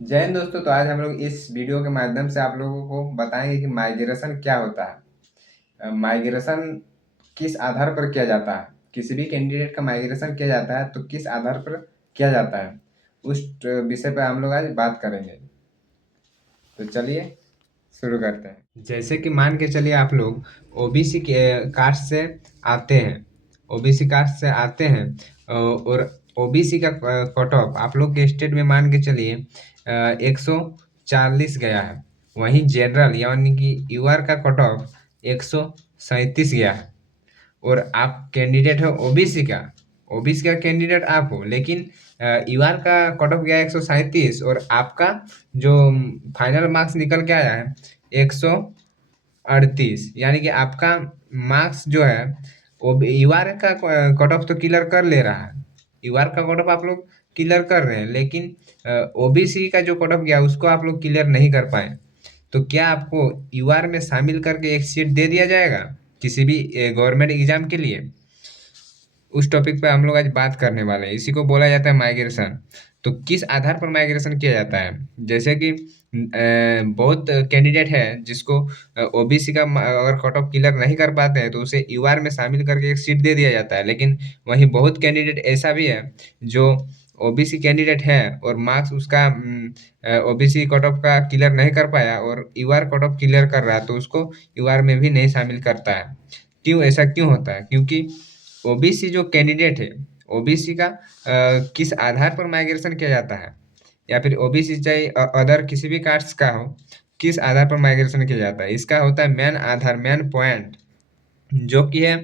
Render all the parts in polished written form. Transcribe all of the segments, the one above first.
जय हिंद दोस्तों। तो आज हम लोग इस वीडियो के माध्यम से आप लोगों को बताएंगे कि माइग्रेशन क्या होता है। माइग्रेशन किस आधार पर किया जाता है, किसी भी कैंडिडेट का माइग्रेशन किया जाता है तो किस आधार पर किया जाता है, उस विषय पर हम लोग आज बात करेंगे। तो चलिए शुरू करते हैं। जैसे कि मान के चलिए आप लोग ओबीसी के कास्ट से आते हैं, ओबीसी कास्ट से आते हैं और ओबीसी का कट ऑफ आप लोग के स्टेट में मान के चलिए 140 गया है। वहीं जनरल यानी कि यूआर का कट ऑफ 137 गया है। और आप कैंडिडेट हो ओबीसी का, ओबीसी का कैंडिडेट आप हो, लेकिन यूआर का कट ऑफ गया 137 और आपका जो फाइनल मार्क्स निकल के आया है 138, यानी कि आपका मार्क्स जो है वो यूआर का कट ऑफ तो क्लियर कर ले रहा है। यूआर का कट ऑफ आप लोग क्लियर कर रहे हैं, लेकिन ओबीसी का जो कट ऑफ गया उसको आप लोग क्लियर नहीं कर पाए। तो क्या आपको यूआर में शामिल करके एक सीट दे दिया जाएगा किसी भी गवर्नमेंट एग्जाम के लिए? उस टॉपिक पे हम लोग आज बात करने वाले हैं। इसी को बोला जाता है माइग्रेशन। तो किस आधार पर माइग्रेशन किया जाता है? जैसे कि बहुत कैंडिडेट है जिसको ओबीसी का अगर कट ऑफ क्लियर नहीं कर पाते हैं तो उसे यूआर में शामिल करके एक सीट दे दिया जाता है। लेकिन वहीं बहुत कैंडिडेट ऐसा भी है जो ओबीसी कैंडिडेट है और मार्क्स उसका ओबीसी कट ऑफ का क्लियर नहीं कर पाया और यूआर कट ऑफ क्लियर कर रहा है तो उसको यूआर में भी नहीं शामिल करता है। क्यों, ऐसा क्यों होता है? क्योंकि ओबीसी जो कैंडिडेट है, ओबीसी का किस आधार पर माइग्रेशन किया जाता है, या फिर ओबीसी चाहे अदर किसी भी कास्ट का हो, किस आधार पर माइग्रेशन किया जाता है, इसका होता है मेन आधार, मेन पॉइंट, जो कि है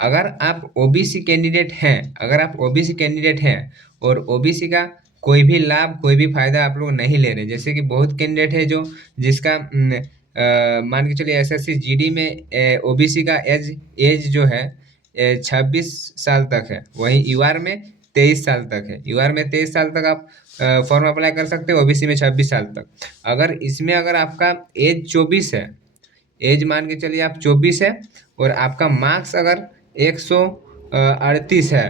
अगर आप ओबीसी कैंडिडेट हैं, अगर आप ओबीसी कैंडिडेट हैं और ओबीसी का कोई भी लाभ, कोई भी फायदा आप लोग नहीं ले रहे, जैसे कि बहुत कैंडिडेट है जो जिसका मान के चलिए एसएससी जीडी में ओबीसी का एज एज जो है 26 साल तक है, वहीं यूआर में 23 साल तक है। यूआर में 23 साल तक आप फॉर्म अप्लाई कर सकते हो, ओबीसी में 26 साल तक। अगर इसमें अगर आपका एज 24 है, एज मान के चलिए आप 24 है और आपका मार्क्स अगर 138 है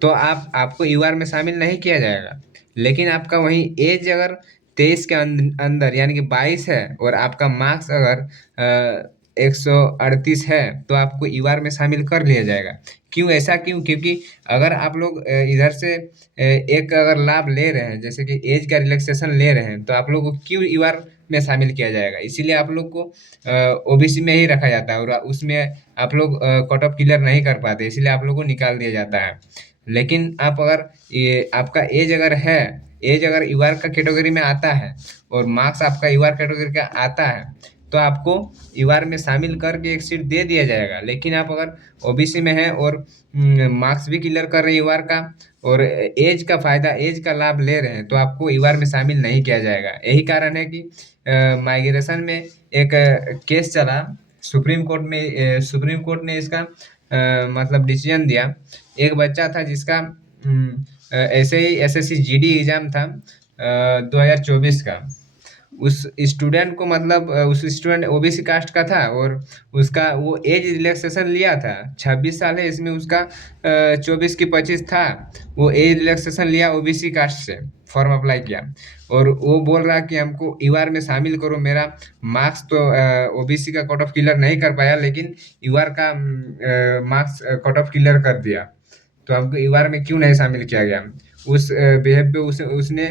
तो आपको यूआर में शामिल नहीं किया जाएगा। लेकिन आपका वही एज अगर 23 के अंदर यानी कि 22 है और आपका मार्क्स अगर 138 है तो आपको यूआर में शामिल कर लिया जाएगा। क्यों, ऐसा क्यों? क्योंकि अगर आप लोग इधर से एक अगर लाभ ले रहे हैं, जैसे कि एज का रिलैक्सेशन ले रहे हैं, तो आप लोग को क्यों यूआर में शामिल किया जाएगा? इसीलिए आप लोग को ओबीसी में ही रखा जाता है और उसमें आप लोग कट ऑफ क्लियर नहीं कर पाते, इसलिए आप लोग को निकाल दिया जाता है। लेकिन आप अगर ये आपका एज अगर है, एज अगर यूआर का कैटेगरी में आता है और मार्क्स आपका यूआर कैटेगरी का आता है तो आपको यूआर में शामिल करके एक सीट दे दिया जाएगा। लेकिन आप अगर ओबीसी में है और मार्क्स भी क्लियर कर रहे हैं यूआर का और एज का फायदा, एज का लाभ ले रहे हैं, तो आपको यूआर में शामिल नहीं किया जाएगा। यही कारण है कि माइग्रेशन में एक केस चला सुप्रीम कोर्ट में। सुप्रीम कोर्ट ने इसका मतलब डिसीजन दिया। एक बच्चा था जिसका ऐसे ही एसएससी जीडी एग्जाम था 2024 का। उस स्टूडेंट को मतलब उस स्टूडेंट ओबीसी कास्ट का था और उसका वो एज रिलैक्सेशन लिया था। 26 साल है, इसमें उसका 24 की 25 था। वो एज रिलैक्सेशन लिया ओबीसी कास्ट से, फॉर्म अप्लाई किया और वो बोल रहा कि हमको यूआर में शामिल करो। मेरा मार्क्स तो ओबीसी का कट ऑफ क्लियर नहीं कर पाया, लेकिन यूआर का मार्क्स कट ऑफ क्लियर कर दिया, तो हमको यूआर में क्यों नहीं शामिल किया गया? उस बिहेव पे उसने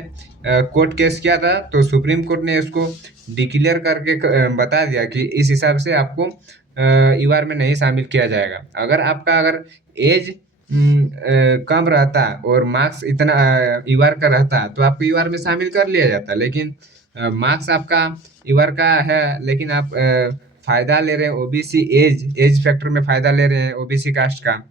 कोर्ट केस किया था, तो सुप्रीम कोर्ट ने उसको डिक्लेयर करके बता दिया कि इस हिसाब से आपको यूआर में नहीं शामिल किया जाएगा। अगर आपका अगर एज कम रहता और मार्क्स इतना यूआर का रहता तो आपको यूआर में शामिल कर लिया जाता। लेकिन मार्क्स आपका यूआर का है, लेकिन आप फायदा ले रहे हैं ओबीसी एज फैक्टर में फायदा ले रहे हैं ओबीसी कास्ट का,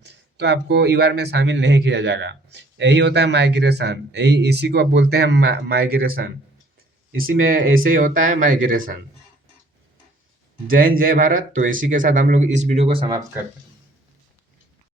तो आपको यूआर में शामिल नहीं किया जाएगा। यही होता है माइग्रेशन, यही इसी को बोलते हैं माइग्रेशन। इसी में ऐसे ही होता है माइग्रेशन। जय हिंद, जय भारत। तो इसी के साथ हम लोग इस वीडियो को समाप्त करते हैं।